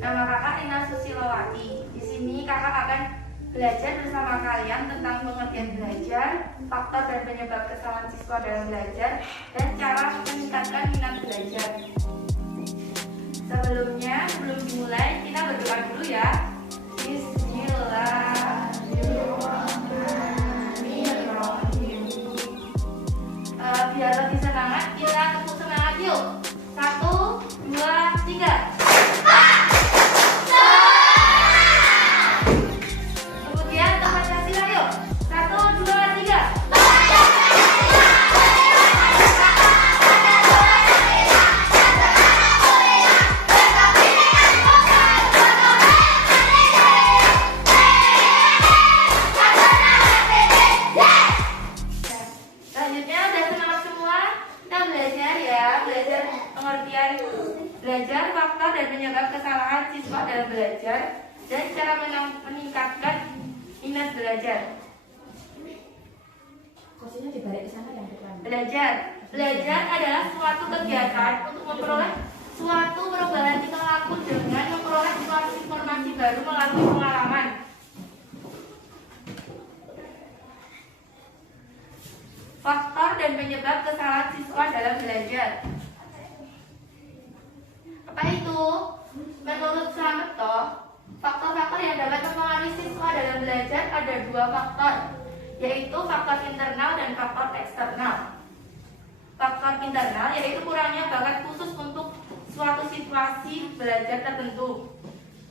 Nama kakak Rina Susilowati. Di sini kakak akan belajar bersama kalian tentang pengertian belajar, faktor dan penyebab kesalahan siswa dalam belajar, dan cara meningkatkan minat belajar. Sebelum dimulai, kita berdoa dulu ya. Bismillahirrahmanirrahim. Biar lebih semangat, kita tepuk semangat yuk. 1, 2, 3. Kemudian tempat Pancasila yuk. 1, 2, 3. Selanjutnya udah semangat semua. Kita belajar ya, belajar pengertian belajar, faktor dan penyebab kesalahan siswa dalam belajar, dan cara meningkatkan minat belajar. Kursinya dibalik ke sana yang depan. Belajar adalah suatu kegiatan untuk memperoleh suatu perubahan tingkah laku dengan memperoleh suatu informasi baru melalui pengalaman. Faktor dan penyebab kesalahan siswa dalam belajar. Apa itu? Menurut Slamet, faktor-faktor yang dapat mempengaruhi siswa dalam belajar ada 2 faktor, yaitu faktor internal dan faktor eksternal. Faktor internal yaitu kurangnya bakat khusus untuk suatu situasi belajar tertentu.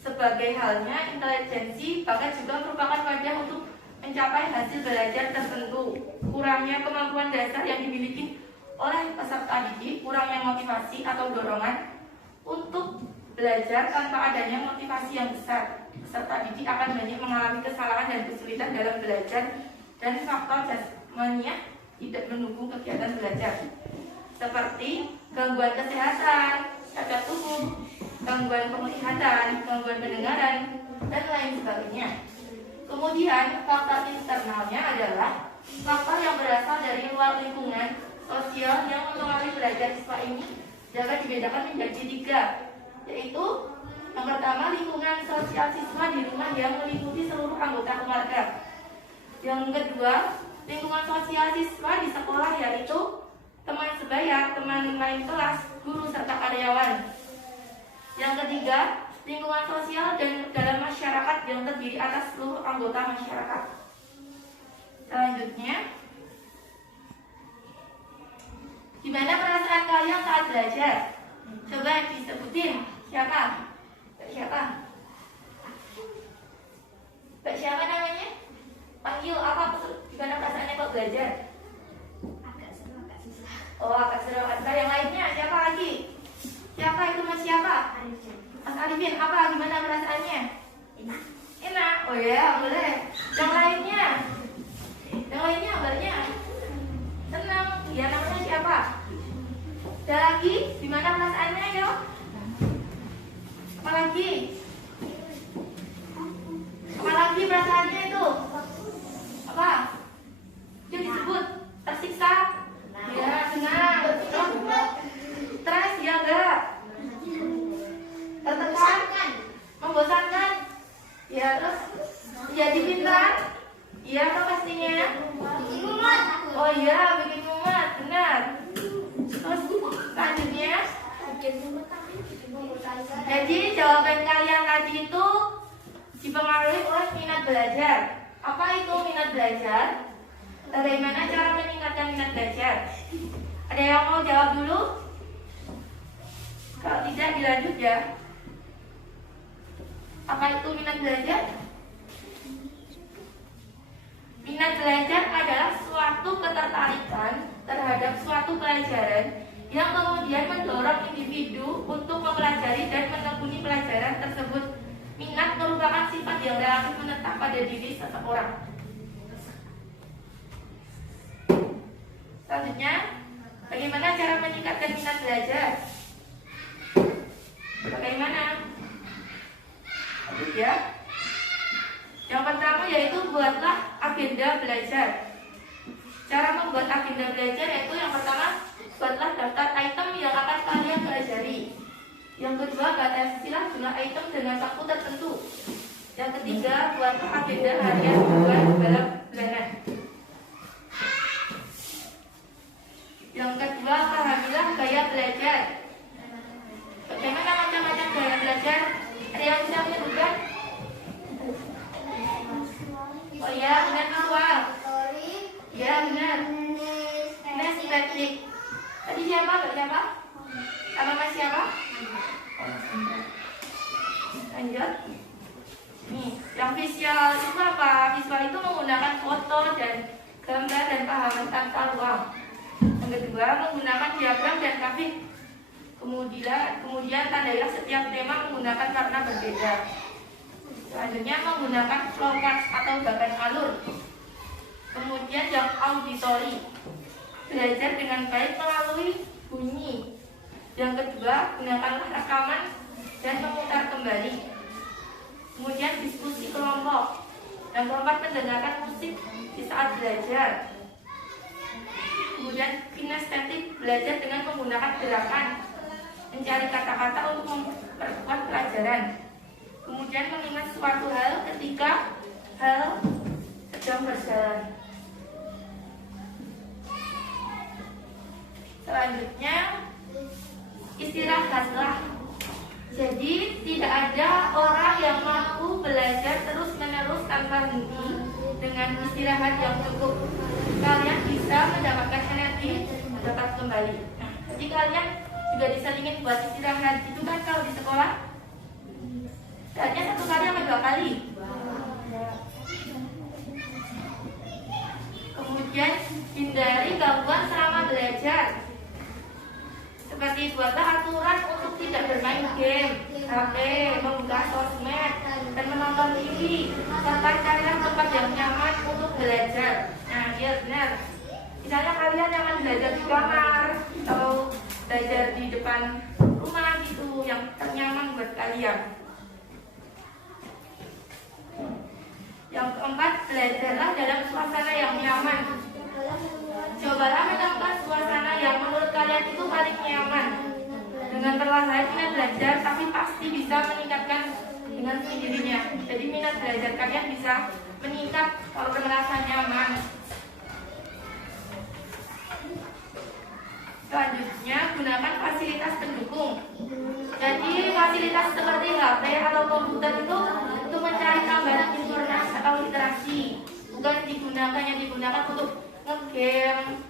Sebagai halnya intelijensi, bakat juga merupakan wadah untuk mencapai hasil belajar tertentu. Kurangnya kemampuan dasar yang dimiliki oleh peserta didik, kurangnya motivasi atau dorongan untuk belajar tanpa adanya motivasi yang besar. Peserta didik akan banyak mengalami kesalahan dan kesulitan dalam belajar, dan faktor jasmania tidak mendukung kegiatan belajar, seperti gangguan kesehatan, cacat tubuh, gangguan penglihatan, gangguan pendengaran, dan lain sebagainya. Kemudian faktor internalnya adalah faktor yang berasal dari luar lingkungan sosial yang mempengaruhi belajar siswa ini dapat dibedakan menjadi 3, yaitu yang pertama lingkungan sosial siswa di rumah yang meliputi seluruh anggota keluarga. Yang kedua, lingkungan sosial siswa di sekolah, yaitu teman sebaya, teman lain kelas, guru, serta karyawan. Yang ketiga, lingkungan sosial dan dalam masyarakat yang terdiri atas seluruh anggota masyarakat. Selanjutnya, gimana perasaan kalian saat belajar? Coba disebutin. Siapa? Mbak siapa namanya? Panggil apa? Gimana perasaannya kok belajar? Agak seru, agak susah. Oh, agak seru, agak susah. Yang lainnya siapa lagi? Siapa itu Mas siapa? Arifin. Mas Arifin, apa? Gimana perasaannya? Enak. Enak? Oh ya, boleh. Yang lainnya? Kabarnya? Senang. Ya, namanya siapa? Ada lagi? Gimana perasaannya, yo? Apa lagi? Apa lagi perasaannya itu? Apa? Yuk disebut. Tersiksa? Ya, senang. Stres? Ya, enggak? Tertekan? Membosankan? Ya, terus jadi pintar? Iya, apa pastinya? Oh iya, bikin mumet, benar. Terus selanjutnya, jadi jawaban kalian tadi itu dipengaruhi oleh minat belajar. Apa itu minat belajar? Bagaimana cara meningkatkan minat belajar? Ada yang mau jawab dulu? Kalau tidak, dilanjut ya. Apa itu minat belajar? Minat belajar adalah suatu ketertarikan terhadap suatu pelajaran yang kemudian mendorong individu untuk mempelajari dan menekuni pelajaran tersebut. Minat merupakan sifat yang relatif menetap pada diri seseorang. Selanjutnya, bagaimana cara meningkatkan minat belajar? Bagaimana? Lanjut ya. Yang pertama yaitu buatlah agenda belajar. Cara membuat agenda belajar yaitu yang pertama, buatlah daftar item yang akan kalian pelajari. Yang kedua, batasilah jumlah item dengan waktu tertentu. Yang ketiga, buatlah agenda harian bulan bulanan. Yang kedua, pahamilah gaya belajar. Bagaimana macam-macam gaya belajar? Ada yang bisa menyebutkan? Oh ya, benar visual. Ya benar. Kinestetik. Tadi siapa? Gak siapa? Sama mas siapa? Lanjut. Nih, yang visual itu apa? Visual itu menggunakan foto dan gambar dan pahaman tanpa ruang. Yang kedua, menggunakan diagram dan grafik. Kemudian tandailah setiap tema menggunakan warna berbeda. Selanjutnya, menggunakan flowchart atau bahkan alur. Kemudian yang auditori, belajar dengan baik melalui bunyi. Yang kedua, gunakanlah rekaman dan memutar kembali. Kemudian diskusi kelompok. Yang keempat, mendengarkan musik di saat belajar. Kemudian kinestetik, belajar dengan menggunakan gerakan, mencari kata-kata untuk memperkuat pelajaran. Kemudian mengingat suatu hal ketika hal sedang berjalan. Selanjutnya, istirahatlah. Jadi tidak ada orang yang mampu belajar terus-menerus tanpa henti dengan istirahat yang cukup. Kalian bisa mendapatkan energi dapat kembali. Nah, jadi kalian juga diselingin buat istirahat. Itu kan kalau di sekolah istirahatnya 1 kali atau 2 kali. Kemudian hindari gangguan selama belajar. Seperti buatlah aturan untuk tidak bermain game, HP, membuka sosmed, dan menonton TV. Serta carilah tempat yang nyaman untuk belajar. Nah, iya benar. Misalnya kalian nyaman belajar di kamar atau belajar di depan rumah gitu, yang ternyaman buat kalian. Yang keempat, belajarlah dalam suasana yang nyaman. Cobalah menemukan suasana yang menurut kalian itu paling nyaman. Dengan perlahan minat belajar, tapi pasti bisa meningkatkan dengan sendirinya. Jadi minat belajar kalian bisa meningkat kalau merasa nyaman. Selanjutnya, gunakan fasilitas pendukung. Jadi fasilitas seperti HP atau komputer itu untuk mencari tambahan informasi atau literasi, bukan digunakan untuk nge-game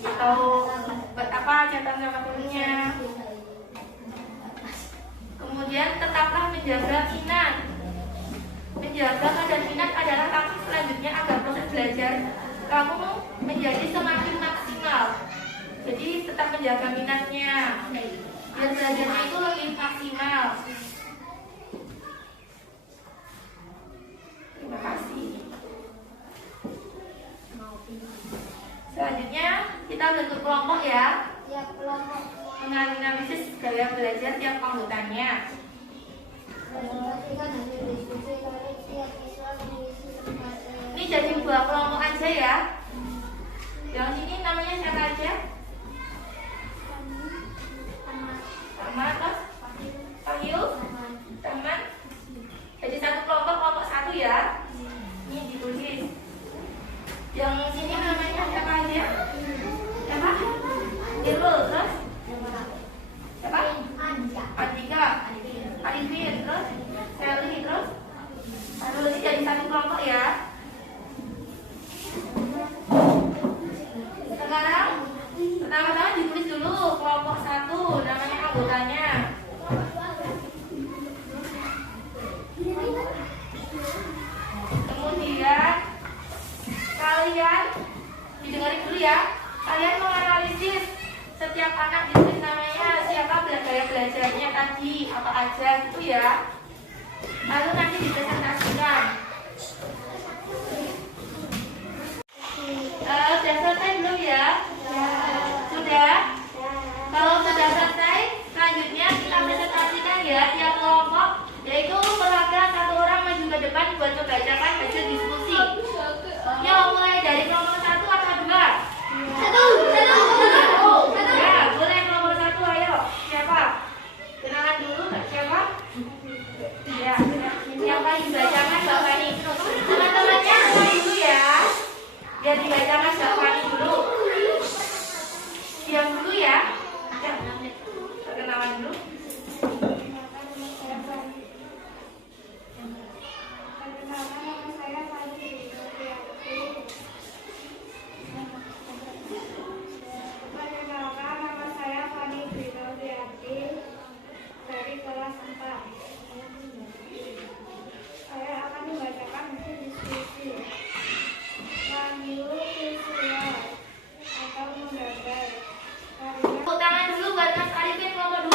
atau buat apa catatan sama turunnya. Kemudian tetaplah menjaga minat. Menjaga kadar minat adalah langkah selanjutnya agar proses belajar kamu menjadi semakin maksimal. Jadi tetap menjaga minatnya biar belajarnya itu lebih maksimal. Terima kasih. Selanjutnya kita bentuk kelompok ya. Menganalisis gaya belajar tiap anggotanya. Ini jadi 2 kelompok aja ya. Yang ini namanya siapa aja? Sama terus Panggil teman. Jadi 1 kelompok 1 ya. Ini ditulis. Yang sini namanya siapa aja? Siapa? Irul, terus siapa? Andika, Arifin, terus Sally, terus Aduh, ini jadi 1 kelompok ya. Sekarang pertama-tama ditulis dulu kelompok 1, namanya anggotanya. Kemudian kalian didengarin dulu ya. Kalian menganalisis setiap anak ditulis namanya, siapa gaya belajarnya tadi, apa aja gitu ya. Lalu nanti dipresentasikan. Sudah selesai belum ya? Sudah? Kalau sudah selesai, selanjutnya kita presentasikan ya tiap kelompok, yaitu perwakilan 1 orang maju ke depan buat membacakan hasil diskusi. Ya, mulai dari kelompok 1 atau 2? 1. Ya, boleh kelompok 1, ayo. Siapa? Kenalan dulu. Siapa yang dibacakan Mbak Fani? Teman-temannya mulai dulu ya. Biar dibacakan Mbak Fani dulu. Diam dulu ya. Ya, perkenalan dulu. Dari kelas 4. Saya akan membacakan buku diskusi lanjut visual atau menggambar karya Tepuk tangan dulu buat Mas Arifin kelompok 2.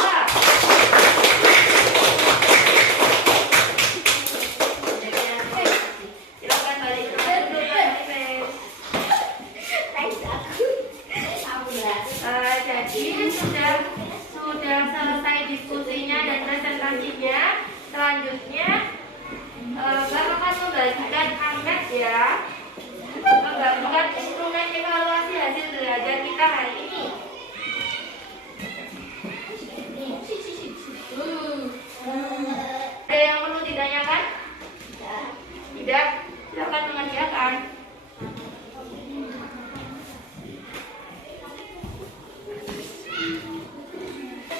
Silakan balik ke kelas dulu Mas Arifin. Jadi sudah selesai diskusinya dan presentasinya. Selanjutnya Bapak akan membagikan angket ya, membagikan instrumen evaluasi hasil belajar kita hari ini. Ada yang perlu ditanyakan? Tidak? Silakan mengerjakan.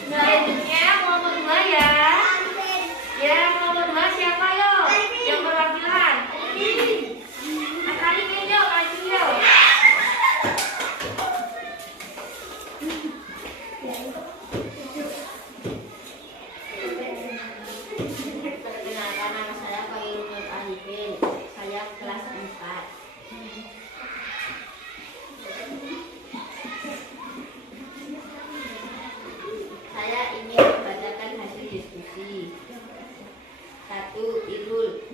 Selanjutnya kelompok 2 ya. Ya, kelompok 2 siapa yo? Yang perwakilan. Mas Arifin yo, maju yo. Perkenalkan, nama saya Khairul Nur Arifin. Saya kelas 4. Saya ingin membacakan hasil diskusi. 1. Irul.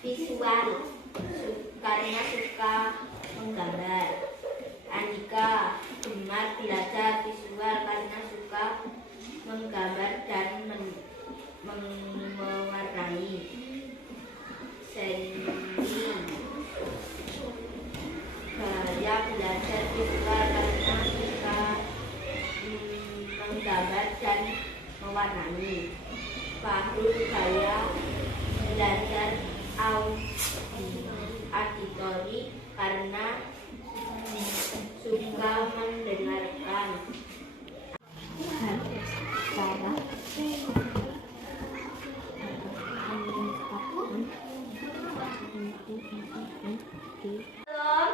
Visual karena suka menggambar. Andika gemar belajar visual karena suka menggambar dan mewarnai. Sandy gaya belajar visual karena suka menggambar dan mewarnai. Fahrul gaya belajar auditori karena suka mendengarkan. Belum?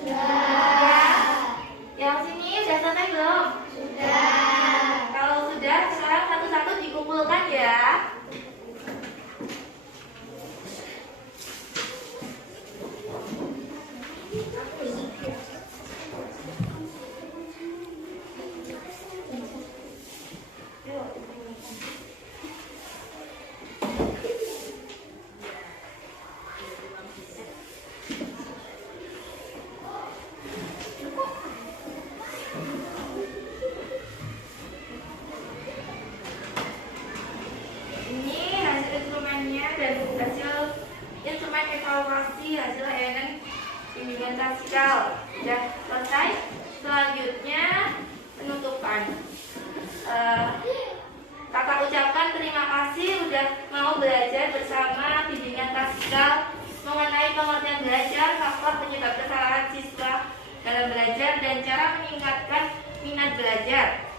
Sudah. Yang sini sudah selesai belum? Sudah. Kalau sudah, sekarang satu-satu dikumpulkan ya. Ini hasil instrumennya dan hasil instrumen evaluasi hasil layanan bimbingan tasikal sudah selesai. Selanjutnya penutupan. Kakak ucapkan terima kasih sudah mau belajar bersama bimbingan tasikal mengenai pengertian belajar, faktor penyebab kesalahan siswa dalam belajar dan cara meningkatkan minat belajar.